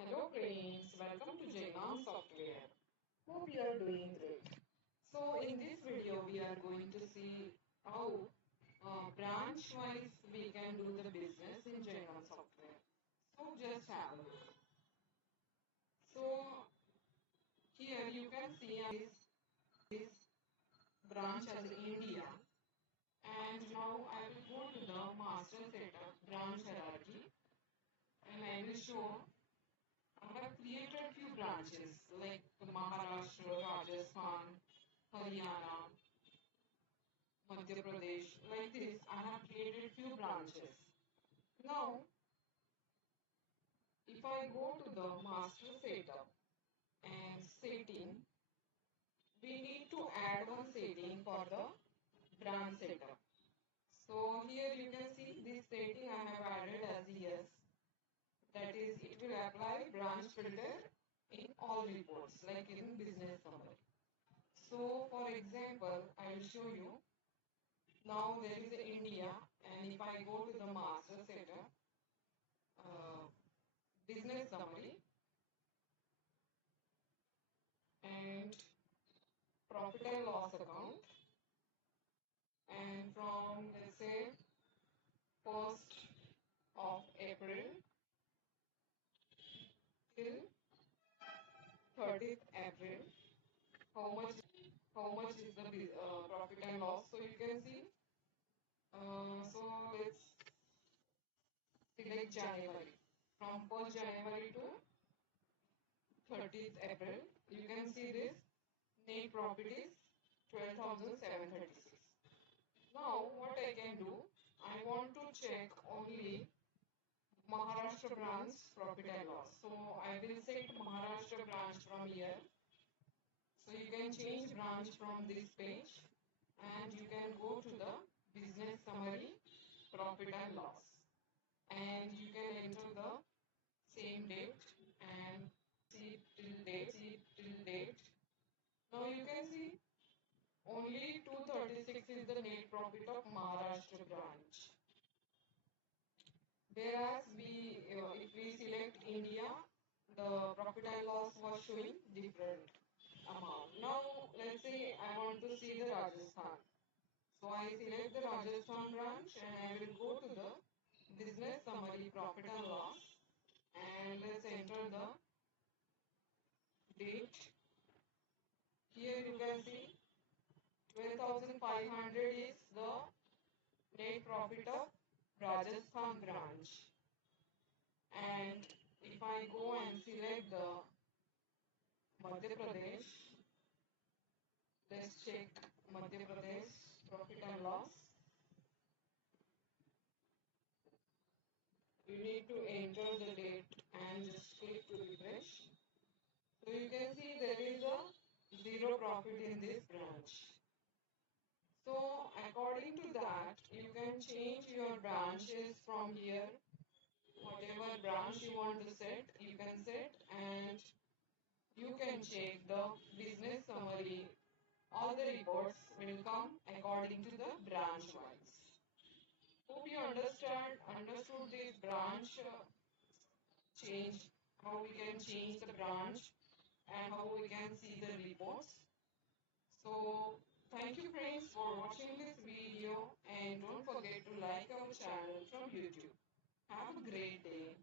Hello friends, welcome to Jainam Software. Hope you are doing great. So in this video we are going to see how branch wise we can do the business in Jainam Software. So just have a look. So here you can see this branch as India, and now I will go to the master setup branch hierarchy, and I will show I have created few branches like Maharashtra, Rajasthan, Haryana, Madhya Pradesh. Like this, I have created few branches. Now, if I go to the master setup and setting, we need to add one setting for the branch setup. So here you can see this setting I have added as yes. That is, it will apply branch filter in all reports, like in business summary. So for example, I will show you. Now there is India, and if I go to the master setup, uh, business summary, and profit and loss account, and from let's say 1st of April till 30th April, how much is the profit and loss? So you can see. So let's select January. From 1st January to 30th April, you can see this net profit is 12,736. Now, what I can do, I want to check only Maharashtra branch profit and loss. So, I will set Maharashtra branch from here. So, you can change branch from this page and you can go to the business summary profit and loss. And you can enter the same date and see till date. Now you can see only 236 is the net profit of Maharashtra branch. Whereas if we select India, the profit and loss was showing different amount. Now let's say I want to see the Rajasthan. So I select the Rajasthan branch and I will go to the business summary profit and loss, and let's enter the date. Here you can see 12,500 is the net profit of Rajasthan branch. And if I go and select the Madhya Pradesh, let's check Madhya Pradesh profit and loss. You need to enter the date and just click to refresh. So you can see there is a zero profit in this branch. So according to that, you can change your branches from here. Whatever branch you want to set, you can set, and you can check the business summary. All the reports will come according to the branch wise. Hope you understood this branch change, how we can change the branch and how we can see the reports. So thank you friends for watching this video, and don't forget to like our channel from YouTube. Have a great day.